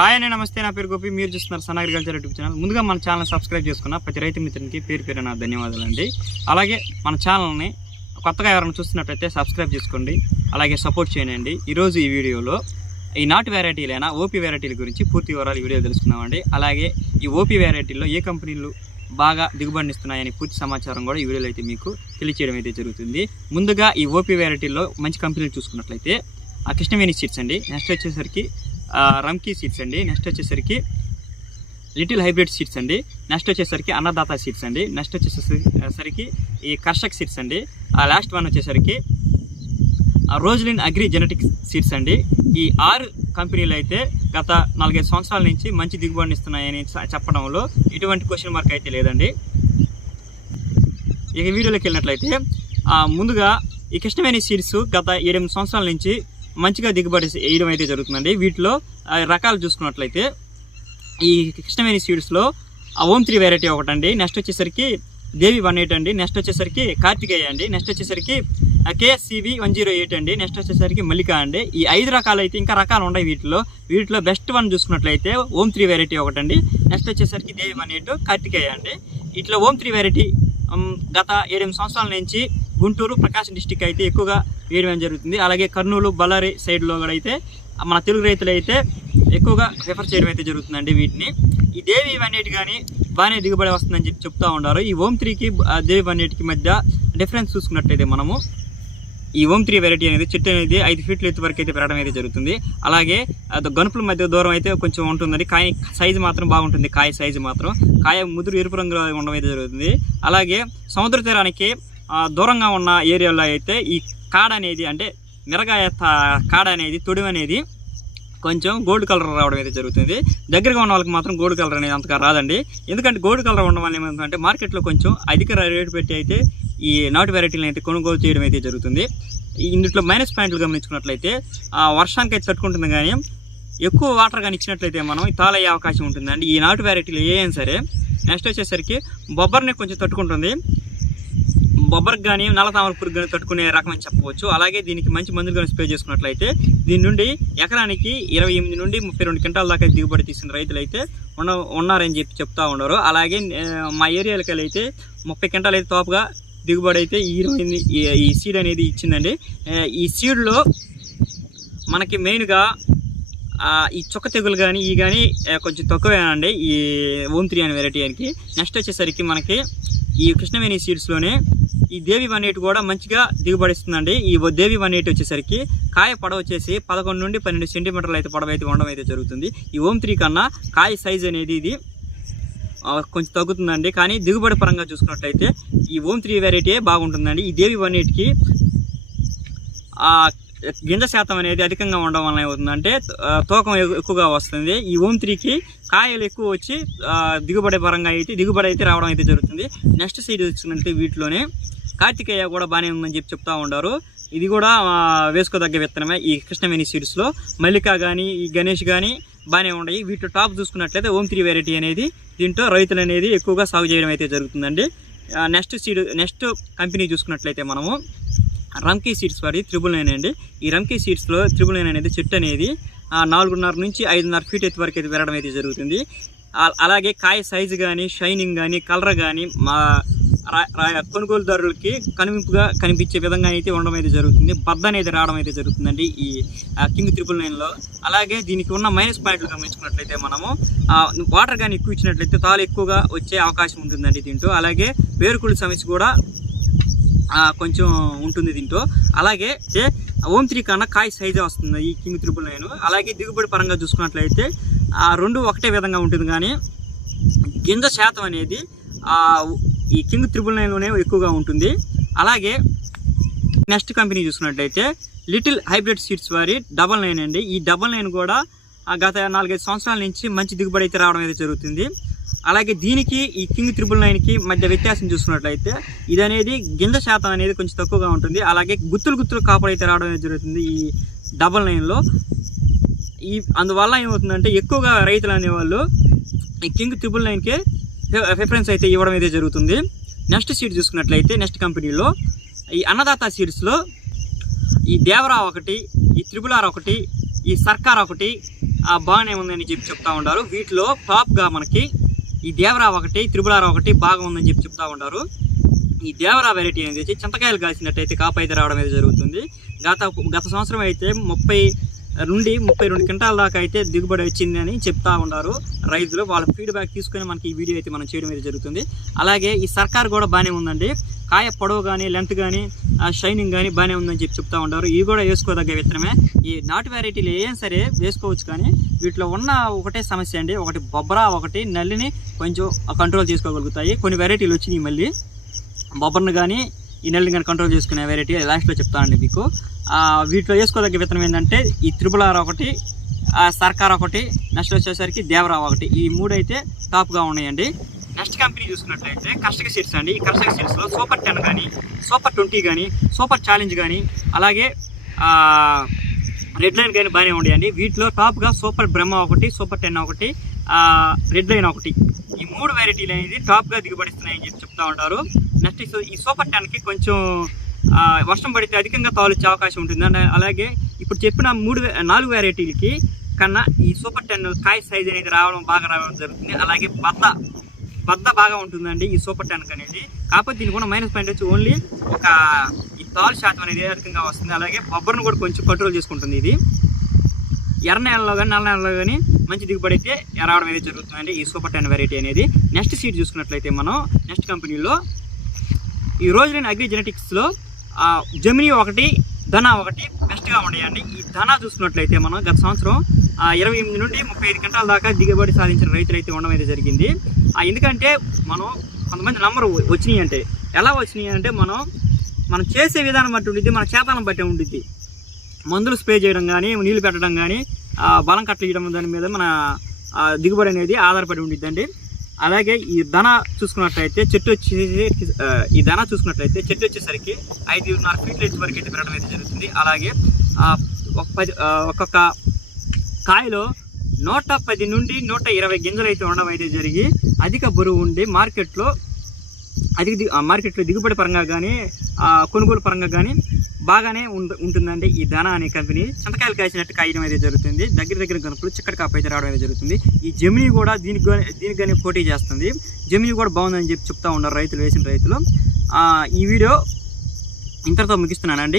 Hi అండి నమస్తే నా పేరు గోపి. మీరు చూస్తున్నారు సన్ అగ్రికల్చర్ యూట్యూబ్ ఛానల్. ముందుగా మన ఛానల్ సబ్స్క్రైబ్ చేసుకున్న ప్రతి రైతు మిత్రునికి పేరు పేరు నా ధన్యవాదాలు అండి అలాగే మన ఛానల్ని కొత్తగా ఎవరైనా చూస్తున్నట్లయితే సబ్స్క్రైబ్ చేసుకోండి. అలాగే సపోర్ట్ చేయండి. ఈరోజు ఈ వీడియోలో ఈ నాటు వెరైటీలైనా ఓపీ వెరైటీల గురించి పూర్తి వివరాలు ఈ వీడియో తెలుసుకుందామండి. అలాగే ఈ ఓపీ వెరైటీల్లో ఏ కంపెనీలు బాగా దిగుబడినిస్తున్నాయని పూర్తి సమాచారం కూడా ఈ వీడియోలో అయితే మీకు తెలియచేయడం అయితే జరుగుతుంది. ముందుగా ఈ ఓపీ వెరైటీల్లో మంచి కంపెనీలు చూసుకున్నట్లయితే ఆ కృష్ణవేణి సీడ్స్ అండి. నెక్స్ట్ వచ్చేసరికి రమ్కీ సీడ్స్ అండి. నెక్స్ట్ వచ్చేసరికి లిటిల్ హైబ్రిడ్ సీడ్స్ అండి. నెక్స్ట్ వచ్చేసరికి అన్నదాత సీడ్స్ అండి. నెక్స్ట్ వచ్చేసరికి ఈ కర్షక్ సీడ్స్ అండి. ఆ లాస్ట్ వన్ వచ్చేసరికి రోజులిన్ రోజ్లిన్ అగ్రి జెనెటిక్ సీడ్స్ అండి. ఈ ఆరు కంపెనీలు అయితే గత నాలుగైదు సంవత్సరాల నుంచి మంచి దిగుబడిని ఇస్తున్నాయని చెప్పడంలో ఎటువంటి క్వశ్చన్ మార్క్ అయితే లేదండి. ఇక వీడియోలోకి వెళ్ళినట్లయితే ముందుగా ఈ కృష్ణవేణి సీడ్స్ గత ఏడెనిమిది సంవత్సరాల నుంచి మంచిగా దిగుబడి వేయడం అయితే జరుగుతుందండి. వీటిలో రకాలు చూసుకున్నట్లయితే ఈ కృష్ణవేణి సీడ్స్లో ఓం త్రీ వెరైటీ ఒకటండి. నెక్స్ట్ వచ్చేసరికి దేవి వన్ ఎయిట్ అండి. నెక్స్ట్ వచ్చేసరికి కార్తికేయ అండి. నెక్స్ట్ వచ్చేసరికి కేఎస్సివి వన్ జీరో ఎయిట్ అండి. నెక్స్ట్ వచ్చేసరికి మల్లిక అండి. ఈ ఐదు రకాలు అయితే ఇంకా రకాలు ఉన్నాయి వీటిలో. వీటిలో బెస్ట్ వన్ చూసుకున్నట్లయితే ఓం త్రీ వెరైటీ ఒకటండి. నెక్స్ట్ వచ్చేసరికి దేవి వన్ ఎయిట్ కార్తికేయ అండి. ఇట్లా ఓం త్రీ వెరైటీ గత ఏడెనిమిది సంవత్సరాల నుంచి గుంటూరు ప్రకాశం డిస్టిక్ అయితే ఎక్కువగా వేయడం జరుగుతుంది. అలాగే కర్నూలు బళ్ళారి సైడ్లో కూడా అయితే మన తెలుగు రైతులు అయితే ఎక్కువగా రిఫర్ చేయడం అయితే జరుగుతుందండి వీటిని. ఈ దేవి వన్నేటి కానీ బాగానే దిగుబడి వస్తుందని చెప్పి చెప్తూ ఉన్నారు. ఈ ఓం త్రీకి దేవి ఇవన్నిటికి మధ్య డిఫరెన్స్ చూసుకున్నట్టయితే మనము ఈ ఓం త్రీ వెరైటీ అనేది చెట్టు అనేది ఐదు ఫీట్ల ఎత్తు వరకు అయితే పెరగడం అయితే జరుగుతుంది. అలాగే అది గనుపుల మధ్య దూరం అయితే కొంచెం ఉంటుందండి. కాయ సైజు మాత్రం బాగుంటుంది. కాయ సైజు మాత్రం. కాయ ముదురు ఎరుపు రంగులో ఉండడం అయితే జరుగుతుంది. అలాగే సముద్ర తీరానికి దూరంగా ఉన్న ఏరియాలో అయితే ఈ కాడ అనేది అంటే మిరగాయ కాడ అనేది తొడివి అనేది కొంచెం గోల్డ్ కలర్ రావడం అయితే జరుగుతుంది. దగ్గరగా ఉన్న వాళ్ళకి మాత్రం గోల్డ్ కలర్ అనేది అంతగా రాదండి. ఎందుకంటే గోల్డ్ కలర్ ఉండడం వల్ల ఏమంటే మార్కెట్లో కొంచెం అధిక రేటు పెట్టి అయితే ఈ నాటు వెరైటీలను అయితే కొనుగోలు చేయడం అయితే జరుగుతుంది. ఇందులో మైనస్ పాయింట్లు గమనించుకున్నట్లయితే ఆ వర్షానికి అయితే తట్టుకుంటుంది కానీ ఎక్కువ వాటర్ కానీ ఇచ్చినట్లయితే మనం తాలయ్యే తాళయ్యే అవకాశం ఉంటుందండి. ఈ నాటు వెరైటీలు ఏ సరే నెక్స్ట్ వచ్చేసరికి బొబ్బర్ని కొంచెం తట్టుకుంటుంది. బొబ్బరికి కానీ నల్ల తామర పురుగు కానీ తట్టుకునే రకం అని చెప్పవచ్చు. అలాగే దీనికి మంచి మందులు కానీ స్ప్రే చేసుకున్నట్లయితే దీని నుండి ఎకరానికి ఇరవై ఎనిమిది నుండి ముప్పై రెండు క్వింటాల దాకా దిగుబడి తీసిన రైతులు అయితే ఉన్న ఉన్నారని చెప్పి చెప్తా ఉన్నారు. అలాగే మా ఏరియాలకి అయితే ముప్పై క్వింటాలు అయితే తోపుగా దిగుబడి అయితే ఈ ఇరవై ఈ- ఈ సీడ్ అనేది ఇచ్చిందండి. ఈ సీడ్లో మనకి మెయిన్గా ఈ చొక్క తెగులు కానీ ఈ కానీ కొంచెం తక్కువేనండి ఈ ఓం త్రీ అనే వెరైటీకి నెక్స్ట్ వచ్చేసరికి మనకి ఈ కృష్ణవేణి సీడ్స్లోనే ఈ దేవి వన్ ఎయిట్ కూడా మంచిగా దిగుబడిస్తుందండి. ఈ దేవి వన్ ఎయిట్ వచ్చేసరికి కాయ పొడవ వచ్చేసి పదకొండు నుండి పన్నెండు సెంటీమీటర్లు అయితే పొడవ అయితే ఉండడం అయితే జరుగుతుంది. ఈ ఓం త్రీ కన్నా కాయ సైజ్ అనేది ఇది కొంచెం తగ్గుతుందండి. కానీ దిగుబడి పరంగా చూసుకున్నట్లయితే ఈ ఓం త్రీ వెరైటీ బాగుంటుందండి. ఈ దేవి వన్ ఎయిట్కి గింజ శాతం అనేది అధికంగా ఉండడం వల్ల ఏమవుతుందంటే తూకం ఎక్కువగా వస్తుంది. ఈ ఓం త్రీకి కాయలు ఎక్కువ వచ్చి దిగుబడి పరంగా అయితే దిగుబడి అయితే రావడం అయితే జరుగుతుంది. నెక్స్ట్ సీడ్ వచ్చినట్టు వీటిలోనే కార్తికేయ కూడా బాగానే ఉందని చెప్పి చెప్తా ఉండారు ఇది కూడా వేసుకోదగ్గ విత్తనమే. ఈ కృష్ణవేణి సీడ్స్లో మల్లిక కానీ ఈ గణేష్ కానీ బాగానే ఉన్నాయి. వీటిలో టాప్ చూసుకున్నట్లయితే ఓం త్రీ వెరైటీ అనేది దీంట్లో రైతులు అనేది ఎక్కువగా సాగు చేయడం అయితే జరుగుతుందండి. నెక్స్ట్ సీడ్ నెక్స్ట్ కంపెనీ చూసుకున్నట్లయితే మనము రంకీ సీడ్స్ వాడి త్రిబుల్ నైన్ అండి. ఈ రంకీ సీడ్స్లో త్రిబుల్ నైన్ అనేది చెట్టు అనేది నాలుగున్నర నుంచి ఐదున్నర ఫీట్ ఎత్తు వరకు అయితే పెరగడం అయితే జరుగుతుంది. అలాగే కాయ సైజు కానీ షైనింగ్ కానీ కలర్ కానీ మా రా- కొనుగోలుదారులకి కనువింపుగా కనిపించే విధంగా అయితే ఉండడం అయితే జరుగుతుంది. బద్ద అనేది రావడం అయితే జరుగుతుందండి ఈ కింగ్ త్రిపుల్ నైన్లో అలాగే దీనికి ఉన్న మైనస్ పాయింట్లు గమనించుకున్నట్లయితే మనము వాటర్ కానీ ఎక్కువ ఇచ్చినట్లయితే తాలు ఎక్కువగా వచ్చే అవకాశం ఉంటుందండి దీంట్లో. అలాగే వేరుకుళ్ళు సమస్య కూడా కొంచెం ఉంటుంది దీంట్లో. అలాగే ఓం త్రీ కన్నా కాయ సైజే వస్తుంది ఈ కింగ్ త్రిబుల్ నైన్. అలాగే దిగుబడి పరంగా చూసుకున్నట్లయితే ఆ రెండు ఒకటే విధంగా ఉంటుంది కానీ గింజ శాతం అనేది ఈ కింగ్ త్రిబుల్ నైన్లోనే ఎక్కువగా ఉంటుంది. అలాగే నెక్స్ట్ కంపెనీ చూసుకున్నట్లయితే లిటిల్ హైబ్రిడ్ సీడ్స్ వారి డబల్ నైన్ అండి. ఈ డబల్ నైన్ కూడా గత నాలుగైదు సంవత్సరాల నుంచి మంచి దిగుబడి అయితే రావడం అయితే జరుగుతుంది. అలాగే దీనికి ఈ కింగ్ త్రిబుల్ నైన్కి మధ్య వ్యత్యాసం చూసుకున్నట్లయితే ఇది అనేది గింజ శాతం అనేది కొంచెం తక్కువగా ఉంటుంది. అలాగే గుత్తులు గుత్తులు కాపర్ అయితే రావడం జరుగుతుంది ఈ డబల్ నైన్లో ఈ అందువల్ల ఏమవుతుందంటే ఎక్కువగా రైతులు అనేవాళ్ళు ఈ కింగ్ త్రిబుల్ నైన్కే ప్రిఫరెన్స్ అయితే ఇవ్వడం అయితే జరుగుతుంది. నెక్స్ట్ సీడ్ చూసుకున్నట్లయితే నెక్స్ట్ కంపెనీలో ఈ అన్నదాత సీడ్స్లో ఈ దేవరా ఒకటి ఈ త్రిబుల్ ఆర్ ఒకటి ఈ సర్కార్ ఒకటి ఆ, బాగానే ఉందని చెప్పి చెప్తా ఉంటారు వీటిలో టాప్గా మనకి ఈ దేవరా ఒకటి త్రిపులార ఒకటి బాగా ఉందని చెప్పి చెప్తా ఉంటారు ఈ దేవరా వెరైటీ అనేది వచ్చి చింతకాయలు కాసినట్టయితే కాపు అయితే రావడం అయితే జరుగుతుంది. గత గత సంవత్సరం అయితే ముప్పై నుండి ముప్పై రెండు క్వింటాల దాకా అయితే దిగుబడి వచ్చింది అని చెప్తా ఉన్నారు రైతులు. వాళ్ళ ఫీడ్బ్యాక్ తీసుకొని మనకి ఈ వీడియో అయితే మనం చేయడం అయితే జరుగుతుంది. అలాగే ఈ సర్కార్ కూడా బాగానే ఉందండి. కాయ పొడవు కానీ లెంత్ కానీ షైనింగ్ కానీ బాగానే ఉందని చెప్పి చెప్తా ఉంటారు ఇవి కూడా వేసుకోదగ్గ విత్తనమే. ఈ నాటు వెరైటీలు ఏం సరే వేసుకోవచ్చు కానీ వీటిలో ఉన్న ఒకటే సమస్య అండి. ఒకటి బొబ్బరా ఒకటి నల్లిని కొంచెం కంట్రోల్ చేసుకోగలుగుతాయి. కొన్ని వెరైటీలు వచ్చినాయి మళ్ళీ. బొబ్బర్ను కానీ ఈ నెలని కానీ కంట్రోల్ చేసుకునే వెరైటీ లాస్ట్లో చెప్తానండి మీకు. వీటిలో వేసుకోదగ్గ విత్తనం ఏంటంటే ఈ త్రిపుల్ ఆర్ ఒకటి సర్కార్ ఒకటి నెక్స్ట్ వచ్చేసరికి దేవరావు ఒకటి. ఈ మూడు అయితే టాప్గా ఉన్నాయండి. నెక్స్ట్ కంపెనీ చూసుకున్నట్లయితే కర్షక సీడ్స్ అండి. ఈ కర్షక సీడ్స్లో సూపర్ టెన్ కానీ సూపర్ ట్వంటీ కానీ సూపర్ ఛాలెంజ్ కానీ అలాగే రెడ్ లైన్ కానీ బాగానే ఉండేయండి. వీటిలో టాప్గా సూపర్ బ్రహ్మ ఒకటి సూపర్ టెన్ ఒకటి రెడ్ లైన్ ఒకటి. ఈ మూడు వెరైటీలు అనేది టాప్గా దిగుబడిస్తున్నాయని చెప్పి చెప్తా ఉంటారు. నెక్స్ట్ ఈ- సూపర్ టెన్కి కొంచెం వర్షం పడితే అధికంగా తాలొచ్చే అవకాశం ఉంటుంది. అండ్ అలాగే ఇప్పుడు చెప్పిన మూడు నాలుగు వెరైటీలకి కన్నా ఈ సూపర్ టెన్ కాయ సైజ్ అనేది రావడం బాగా రావడం జరుగుతుంది. అలాగే బద్ద బద్ద బాగా ఉంటుందండి ఈ సూపర్ టెన్క్ అనేది కాకపోతే దీనికి కూడా మైనస్ పాయింట్ వచ్చి ఓన్లీ ఒక ఈ తాలు శాతం అనేది అధికంగా వస్తుంది. అలాగే బొబ్బర్ను కూడా కొంచెం కంట్రోల్ చేసుకుంటుంది ఇది. ఎర్ర నెలలో కానీ నల్ల నెలలో కానీ మంచి దిగుబడి అయితే రావడం అనేది జరుగుతుందండి ఈ సూపర్ టెన్ వెరైటీ అనేది. నెక్స్ట్ సీడ్ చూసుకున్నట్లయితే మనం నెక్స్ట్ కంపెనీలో ఈ రోజు నేను అగ్రి జెనెటిక్స్లో జమిని ఒకటి ధన ఒకటి బెస్ట్గా ఉన్నాయండి. ఈ ధన చూసుకున్నట్లయితే మనం గత సంవత్సరం ఇరవై ఎనిమిది నుండి ముప్పై ఐదు గంటల దాకా దిగుబడి సాధించిన రైతులు అయితే ఉండడం అయితే జరిగింది. ఎందుకంటే మనం కొంతమంది నంబర్ వచ్చినాయి అంటే. ఎలా వచ్చినాయి అంటే మనం మనం చేసే విధానం బట్టి ఉండిద్ది మన చేతనం బట్టి ఉండిద్ది. మందులు స్ప్రే చేయడం కానీ నీళ్ళు పెట్టడం కానీ బలం కట్టలేయడం దాని మీద మన దిగుబడి అనేది ఆధారపడి ఉండిద్దండి. అలాగే ఈ ధన చూసుకున్నట్లయితే చెట్టు వచ్చేసి ఈ ధన చూసుకున్నట్లయితే చెట్టు వచ్చేసరికి ఐదున్నర ఫీట్ల ఎత్తు వరకు అయితే పెరగడం అయితే జరుగుతుంది. అలాగే ఒక పది ఒక్కొక్క కాయలో నూట పది నుండి నూట ఇరవై గింజలు అయితే ఉండడం అయితే జరిగి అధిక బరువు ఉండి మార్కెట్లో అధిక మార్కెట్లో దిగుబడి పరంగా కానీ కొనుగోలు పరంగా కానీ బాగానే ఉంటుందండి ఈ దానా అనే కంపెనీ. చింతకాయలు కాసినట్టు కాయడం అయితే జరుగుతుంది. దగ్గర దగ్గర గనుపులు చిక్కటి కాపు అయితే రావడం అయితే జరుగుతుంది. ఈ జమిని కూడా దీనికి దీనికి కానీ పోటీ చేస్తుంది. జమిని కూడా బాగుందని చెప్పి చెప్తా ఉన్నారు రైతులు వేసిన రైతులు. ఆ, ఈ వీడియో ఇంతటితో ముగిస్తున్నానండి.